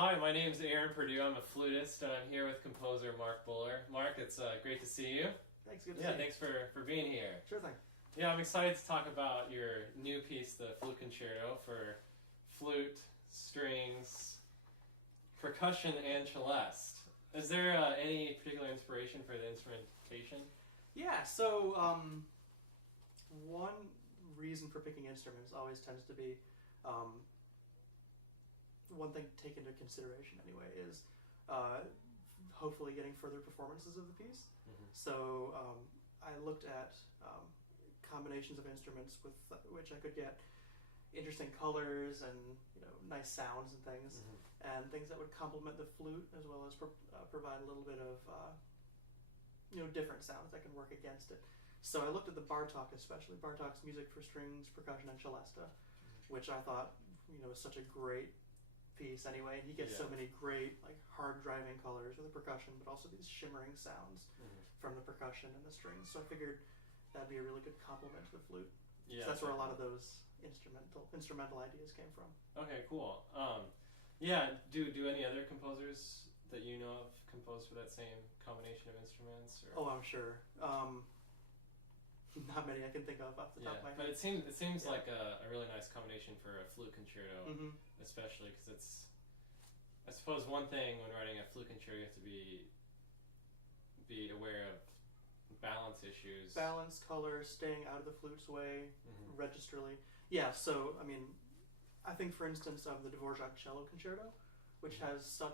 Hi, my name is Aaron Perdue. I'm a flutist, and I'm here with composer Mark Buller. Mark, it's great to see you. Thanks, good to see you. Thanks for being here. Sure thing. Yeah, I'm excited to talk about your new piece, the Flute Concerto, for flute, strings, percussion, and celeste. Is there any particular inspiration for the instrumentation? Yeah, so one reason for picking instruments always tends to be, one thing to take into consideration anyway is hopefully getting further performances of the piece. Mm-hmm. So I looked at combinations of instruments with which I could get interesting colors and nice sounds and things, and things that would complement the flute as well as provide a little bit of different sounds that can work against it. So I looked at the Bartók, especially Bartók's music for strings, percussion, and celeste, which I thought was such a great piece anyway. And he gets so many great hard driving colors with the percussion, but also these shimmering sounds from the percussion and the strings. So I figured that'd be a really good complement to the flute. Yeah, so that's where a lot of those instrumental ideas came from. Okay, cool. Do any other composers that you know of compose for that same combination of instruments? Or? Oh, I'm sure. Not many I can think of off the top of my head. But it seems like a really nice combination for a flute concerto, especially because it's, I suppose, one thing when writing a flute concerto you have to be aware of balance issues. Balance, color, staying out of the flute's way, registerly. Yeah, so, I think, for instance, of the Dvorak cello concerto, which has so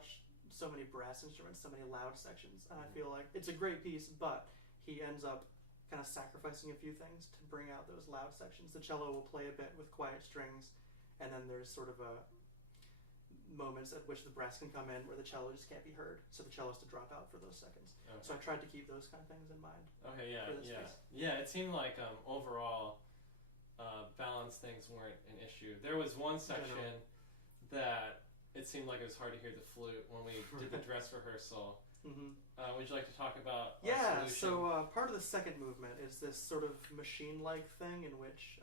many brass instruments, so many loud sections, and I feel like it's a great piece, but he ends up kind of sacrificing a few things to bring out those loud sections. The cello will play a bit with quiet strings, and then there's sort of moments at which the brass can come in where the cello just can't be heard, so the cello has to drop out for those seconds. Okay. So I tried to keep those kind of things in mind. Okay, yeah. It seemed like overall balance things weren't an issue. There was one section that it seemed like it was hard to hear the flute when we did the dress rehearsal. Would you like to talk about solution? So part of the second movement is this sort of machine-like thing in which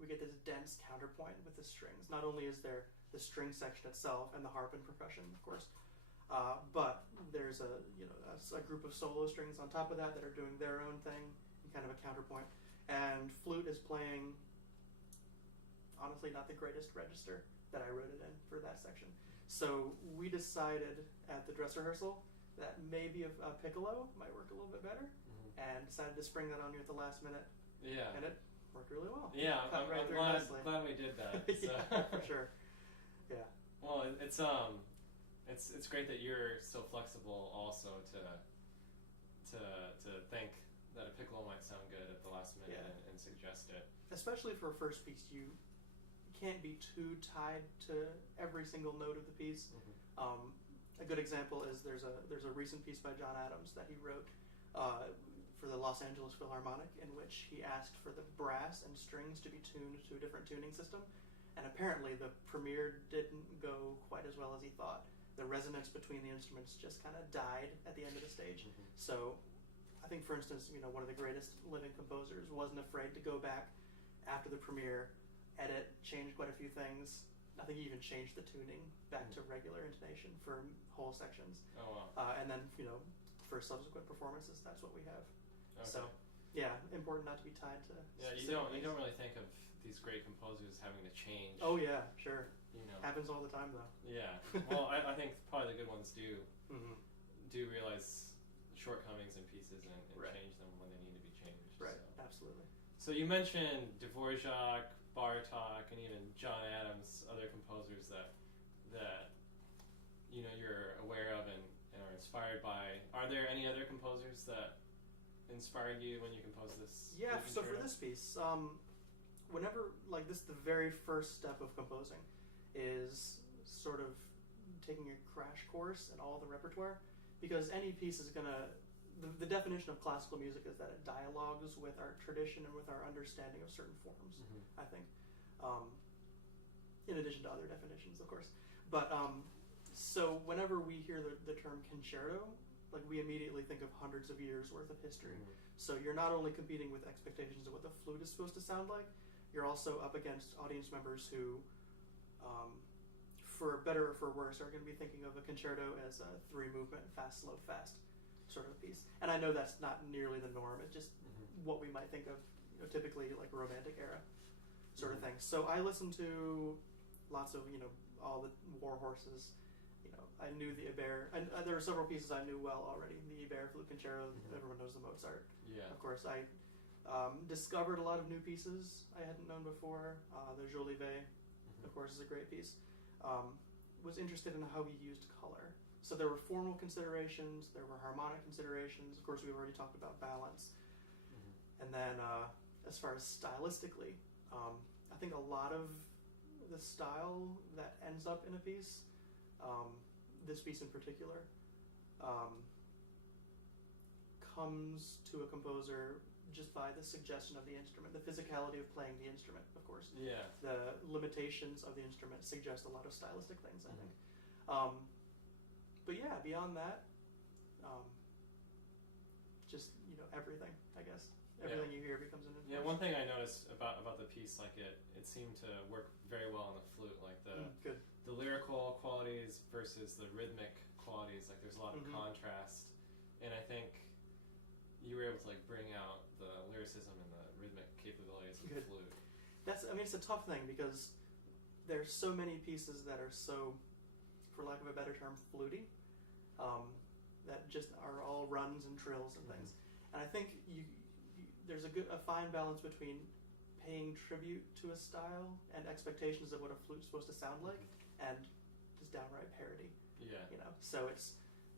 we get this dense counterpoint with the strings. Not only is there the string section itself and the harp and percussion, of course, but there's a group of solo strings on top of that are doing their own thing, and kind of a counterpoint. And flute is playing, honestly, not the greatest register that I wrote it in for that section. So we decided at the dress rehearsal that maybe a piccolo might work a little bit better, and decided to spring that on you at the last minute. Yeah. And it worked really well. Yeah, I'm glad we did that. So. Yeah, for sure. Yeah. Well, it's great that you're so flexible also to think that a piccolo might sound good at the last minute and suggest it. Especially for a first piece, you can't be too tied to every single note of the piece. A good example is there's a recent piece by John Adams that he wrote for the Los Angeles Philharmonic, in which he asked for the brass and strings to be tuned to a different tuning system, and apparently the premiere didn't go quite as well as he thought. The resonance between the instruments just kind of died at the end of the stage. So I think, for instance, one of the greatest living composers wasn't afraid to go back after the premiere, edit, change quite a few things. I think he even changed the tuning back to regular intonation for whole sections. Oh, wow. And then, for subsequent performances, that's what we have. Okay. So, yeah, important not to be tied to. Yeah, you don't really think of these great composers having to change. Oh yeah, sure. Happens all the time though. Yeah. Well, I think probably the good ones do realize shortcomings in pieces and change them when they need to be changed. Right. So. Absolutely. So you mentioned Dvorak, Bartók, and even John Adams, other composers that you're aware of and are inspired by. Are there any other composers that inspired you when you composed this? Yeah, so for this piece, whenever, the very first step of composing is sort of taking a crash course in all the repertoire, because any piece is gonna, the definition of classical music is that it dialogues with our tradition and with our understanding of certain forms, I think, in addition to other definitions, of course. But so whenever we hear the term concerto, we immediately think of hundreds of years worth of history. So you're not only competing with expectations of what the flute is supposed to sound like, you're also up against audience members who, for better or for worse, are going to be thinking of a concerto as a 3-movement, fast, slow, fast sort of a piece. And I know that's not nearly the norm. It's just what we might think of, typically like Romantic era sort of thing. So I listened to lots of, all the war horses. I knew the Ibert, and there are several pieces I knew well already. The Ibert Flute Concerto, everyone knows the Mozart. Yeah. Of course, I discovered a lot of new pieces I hadn't known before. The Jolivet, of course, is a great piece. Was interested in how he used color. So there were formal considerations, there were harmonic considerations. Of course, we've already talked about balance. And then as far as stylistically, I think a lot of the style that ends up in a piece, this piece in particular, comes to a composer just by the suggestion of the instrument, the physicality of playing the instrument, of course. Yeah. The limitations of the instrument suggest a lot of stylistic things, I think. But yeah, beyond that, just everything, I guess. Everything you hear becomes an influence. Yeah, one thing I noticed about the piece, like it seemed to work very well on the flute, like the lyrical qualities versus the rhythmic qualities. Like there's a lot of contrast, and I think you were able to like bring out the lyricism and the rhythmic capabilities of the flute. It's a tough thing because there's so many pieces that are so, for lack of a better term, fluty, that just are all runs and trills and things. And I think there's a fine balance between paying tribute to a style and expectations of what a flute's supposed to sound like, and just downright parody. Yeah. So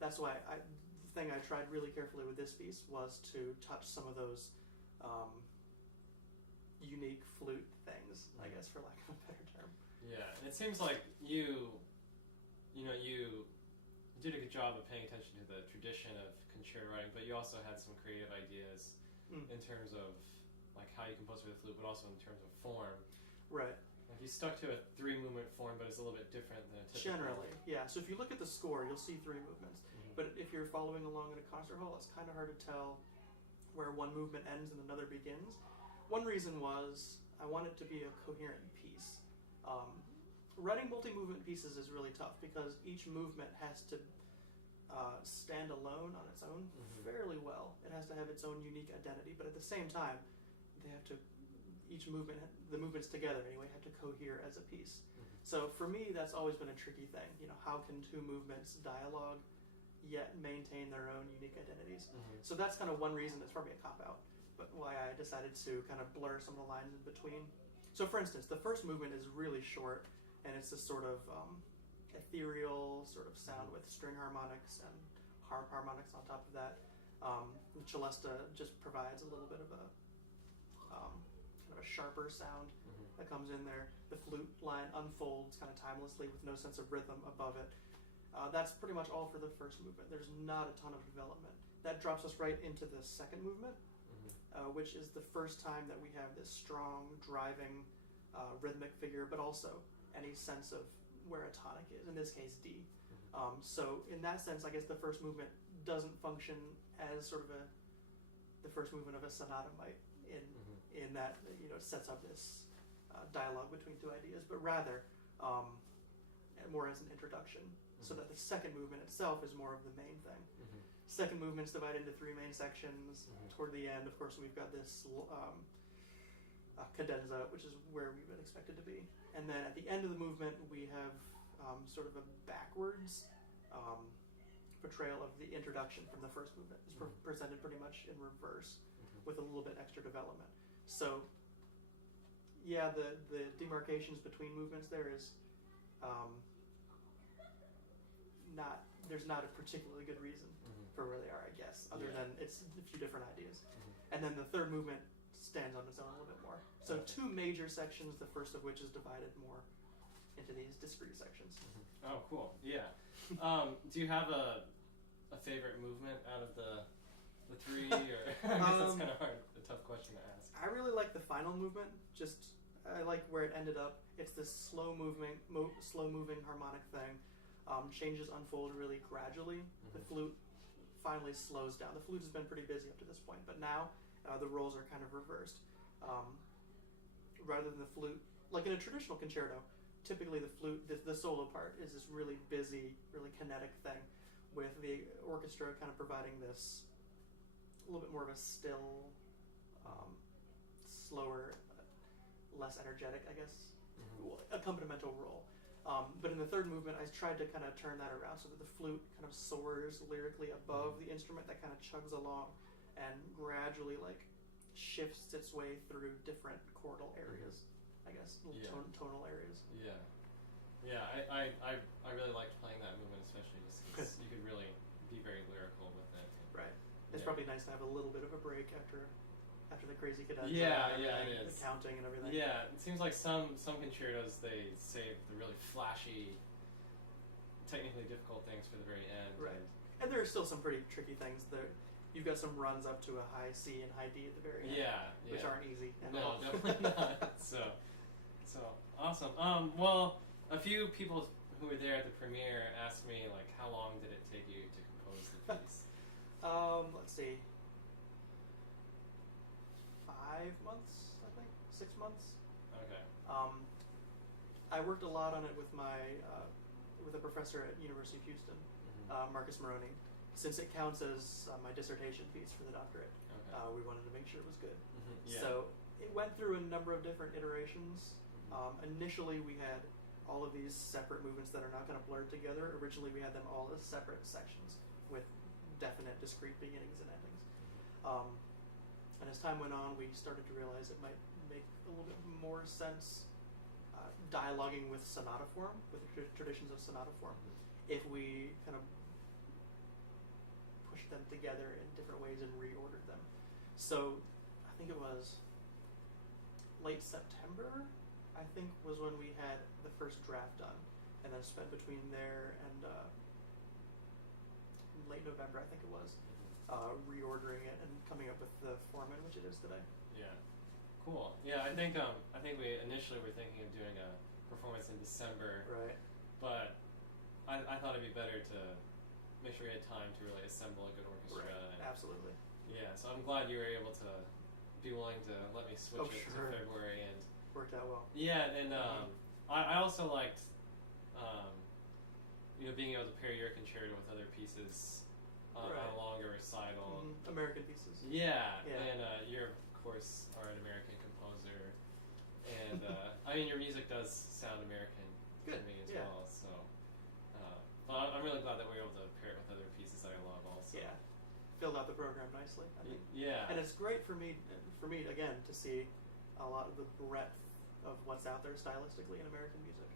that's why the thing I tried really carefully with this piece was to touch some of those unique flute things, I guess, for lack of a better term. Yeah, and it seems like you did a good job of paying attention to the tradition of concerto writing, but you also had some creative ideas in terms of like how you compose for the flute, but also in terms of form. Right. Like you stuck to a 3-movement form, but it's a little bit different than a typical. Generally, yeah. So if you look at the score, you'll see 3 movements. But if you're following along in a concert hall, it's kind of hard to tell where one movement ends and another begins. One reason was I want it to be a coherent piece. Writing multi-movement pieces is really tough because each movement has to stand alone on its own fairly well. It has to have its own unique identity, but at the same time, they have to, the movements together anyway, have to cohere as a piece. So for me, that's always been a tricky thing. How can 2 movements dialogue yet maintain their own unique identities? So that's kind of one reason, it's probably a cop-out, but why I decided to kind of blur some of the lines in between. So for instance, the first movement is really short, and it's this sort of ethereal sort of sound with string harmonics and harp harmonics on top of that. The celesta just provides a little bit of a kind of a sharper sound that comes in there. The flute line unfolds kind of timelessly with no sense of rhythm above it. That's pretty much all for the first movement. There's not a ton of development. That drops us right into the second movement, which is the first time that we have this strong, driving, rhythmic figure, but also any sense of where a tonic is, in this case D. So in that sense, I guess the first movement doesn't function as sort of the first movement of a sonata might in that it sets up this dialogue between 2 ideas, but rather more as an introduction, so that the second movement itself is more of the main thing. Second movement's divided into 3 main sections. Toward the end, of course, we've got this cadenza, which is where we would expect it to be. And then at the end of the movement, we have sort of a backwards portrayal of the introduction from the first movement. It's presented pretty much in reverse with a little bit extra development. So, yeah, the demarcations between movements there is there's not a particularly good reason for where they are, I guess, other than it's a few different ideas. And then the third movement stands on its own a little bit more. So 2 major sections, the first of which is divided more into these discrete sections. Oh, cool. Yeah. Do you have a favorite movement out of the 3? Or I guess that's kind of a tough question to ask. I really like the final movement. I like where it ended up. It's this slow moving harmonic thing. Changes unfold really gradually. The flute finally slows down. The flute has been pretty busy up to this point, but now the roles are kind of reversed. Rather than the flute, like in a traditional concerto, typically the flute, the solo part is this really busy, really kinetic thing, with the orchestra kind of providing this a little bit more of a still, slower, less energetic, I guess, accompanimental role. But in the third movement, I tried to kind of turn that around so that the flute kind of soars lyrically above the instrument, that kind of chugs along and gradually like shifts its way through different chordal areas, I guess, little tonal areas. Yeah. Yeah, I really liked playing that movement, especially just because you could really be very lyrical with it. Right. It's probably nice to have a little bit of a break after the crazy cadenza. Yeah, it is. The counting and everything. Yeah, it seems like some concertos, they save the really flashy, technically difficult things for the very end. Right. And there are still some pretty tricky things there. You've got some runs up to a high C and high D at the very end. Which aren't easy. No, definitely not. So awesome. Well, a few people who were there at the premiere asked me, like, how long did it take you to compose the piece? Let's see. 5 months, I think. 6 months. Okay. I worked a lot on it with with a professor at University of Houston, Marcus Moroney. Since it counts as my dissertation piece for the doctorate, we wanted to make sure it was good. So it went through a number of different iterations. Initially, we had all of these separate movements that are not going to blur together. Originally, we had them all as separate sections with definite, discrete beginnings and endings. And as time went on, we started to realize it might make a little bit more sense dialoguing with sonata form, with the traditions of sonata form, if we kind of pushed them together in different ways and reordered them. So I think it was late September, I think, was when we had the first draft done, and then spent between there and late November, I think it was, reordering it and coming up with the form in which it is today. Yeah, cool. Yeah, I think we initially were thinking of doing a performance in December. Right. But I thought it'd be better to make sure we had time to really assemble a good orchestra. Right. Absolutely. Yeah, so I'm glad you were able to be willing to let me switch it to February, and worked out well. Yeah, and I also liked being able to pair your concerto with other pieces on a longer recital. American pieces. Yeah. And you of course are an American composer, and I mean your music does sound American to me as well. So, but I'm really glad that we were able to pair it with other pieces that I love also. Yeah, filled out the program nicely, I think. Yeah. And it's great for me again to see a lot of the breadth of what's out there stylistically in American music.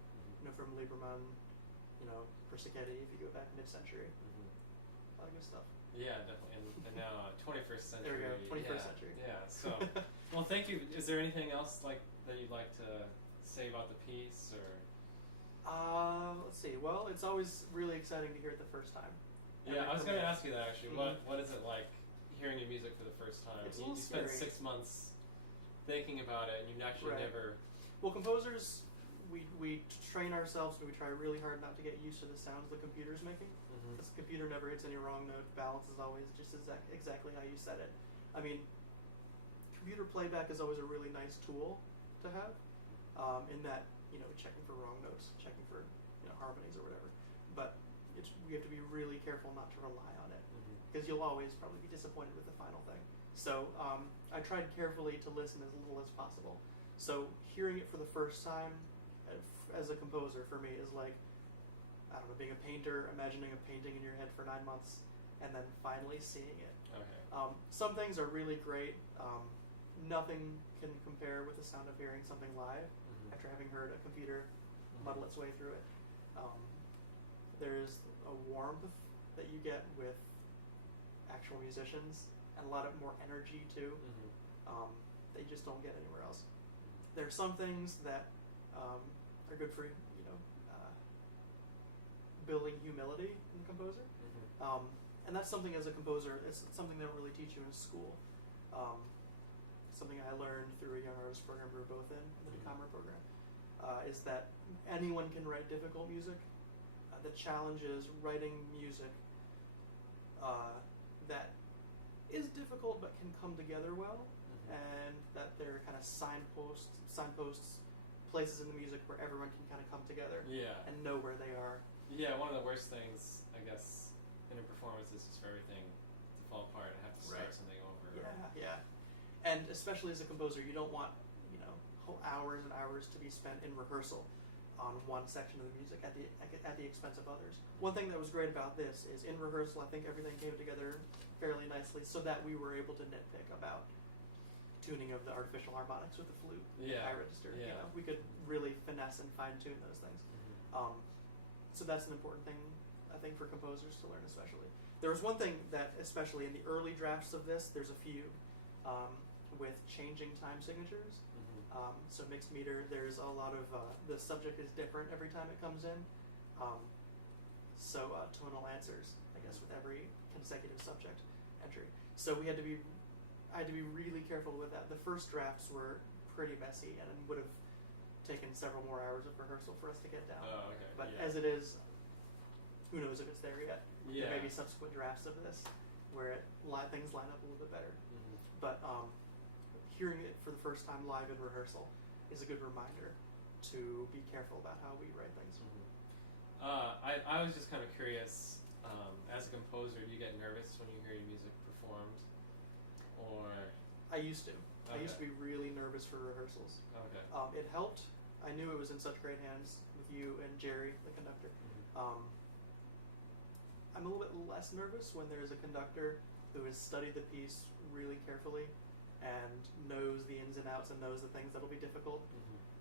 From Lieberman, Persichetti, if you go back mid-century. A lot of good stuff. Yeah, definitely. And now 21st century. There we go, 21st century. Yeah, so, well, thank you. Is there anything else that you'd like to say about the piece, or? Let's see. Well, it's always really exciting to hear it the first time. Yeah, I was going to ask you that, actually. What is it like hearing your music for the first time? It's you spent 6 months thinking about it, and you actually never... Well, composers, we train ourselves, and we try really hard not to get used to the sounds the computer's making. Because the computer never hits any wrong note. Balance is always just exactly how you said it. I mean, computer playback is always a really nice tool to have, in that, checking for wrong notes, checking for harmonies or whatever. But we have to be really careful not to rely on it, because you'll always probably be disappointed with the final thing. So I tried carefully to listen as little as possible. So hearing it for the first time as a composer for me is like, I don't know, being a painter, imagining a painting in your head for 9 months, and then finally seeing it. Okay. Some things are really great. Nothing can compare with the sound of hearing something live after having heard a computer muddle its way through it. There's a warmth that you get with actual musicians, and a lot of more energy too, that you just don't get anywhere else. There are some things that are good for building humility in the composer, and that's something as a composer, it's something they don't really teach you in school. Something I learned through a young artist program we were both in, the Kammer program, is that anyone can write difficult music. The challenge is writing music that is difficult but can come together well, and that they're kind of signposts places in the music where everyone can kind of come together Yeah. and know where they are. Yeah, one of the worst things, I guess, in a performance is just for everything to fall apart and have to start something over. Yeah. And especially as a composer, you don't want, whole hours and hours to be spent in rehearsal on one section of the music at the expense of others. One thing that was great about this is in rehearsal, I think everything came together fairly nicely so that we were able to nitpick about tuning of the artificial harmonics with the flute, high register. Yeah. We could really finesse and fine tune those things. So that's an important thing, I think, for composers to learn especially. There was one thing that, especially in the early drafts of this, there's a few with changing time signatures. So mixed meter, there's a lot of, the subject is different every time it comes in. So tonal answers, I guess, with every consecutive subject entry. So I had to be really careful with that. The first drafts were pretty messy and would have taken several more hours of rehearsal for us to get down. Oh, okay. But as it is, who knows if it's there yet. Yeah. There may be subsequent drafts of this where things line up a little bit better. But hearing it for the first time live in rehearsal is a good reminder to be careful about how we write things. I was just kind of curious, as a composer, do you get nervous when you hear your music performed? Or... I used to. Okay. I used to be really nervous for rehearsals. Okay. It helped. I knew it was in such great hands with you and Jerry, the conductor. I'm a little bit less nervous when there's a conductor who has studied the piece really carefully and knows the ins and outs and knows the things that'll be difficult.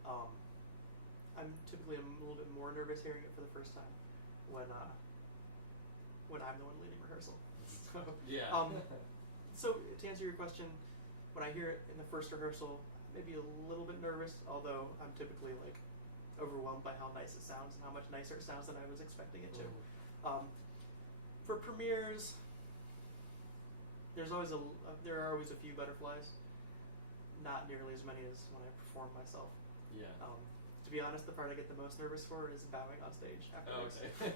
I'm typically a little bit more nervous hearing it for the first time when I'm the one leading rehearsal. Yeah. So to answer your question, when I hear it in the first rehearsal, maybe a little bit nervous, although I'm typically like overwhelmed by how nice it sounds and how much nicer it sounds than I was expecting it to. For premieres, there are always a few butterflies, not nearly as many as when I perform myself. Yeah. To be honest, the part I get the most nervous for is bowing on stage afterwards. Okay.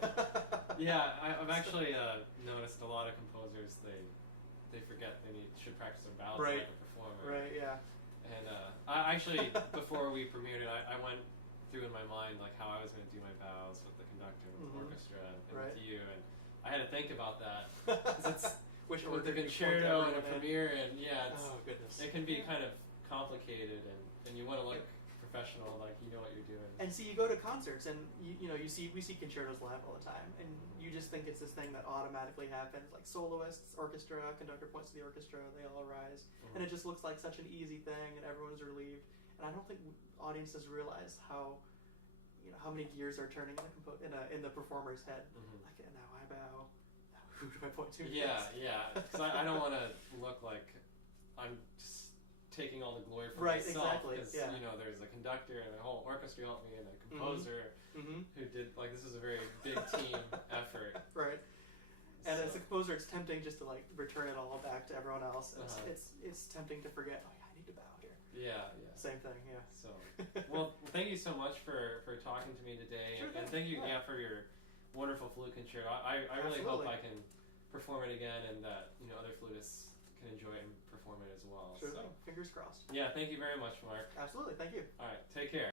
Yeah, I've actually noticed a lot of composers, they forget they should practice their bows like a performer. Right, yeah. And I actually, before we premiered it, I went through in my mind like how I was going to do my bows with the conductor, with the orchestra, and with you, and I had to think about that. 'Cause it's with the concerto and a premiere, and oh goodness, it can be kind of complicated, and you want to look professional, like you know what you're doing. And see, you go to concerts, and we see concertos live all the time, and you just think it's this thing that automatically happens, like soloists, orchestra, conductor points to the orchestra, they all rise, and it just looks like such an easy thing, and everyone's relieved. And I don't think audiences realize how many gears are turning in the performer's head. Like, now I bow. Now who do I point to? Yeah, because I don't want to look like I'm just taking all the glory for myself. Because there's a conductor and a whole orchestra helped me and a composer who did this is a very big team effort. Right. And as a composer, it's tempting just to return it all back to everyone else. It's tempting to forget. Oh yeah, I need to bow here. Yeah. Same thing. Yeah. So, well, thank you so much for talking to me today, and thank you for your wonderful flute concerto. I really hope I can perform it again, and that other flutists can enjoy it and perform it as well. Sure thing. Fingers crossed. Yeah, thank you very much, Mark. Absolutely. Thank you. All right, take care.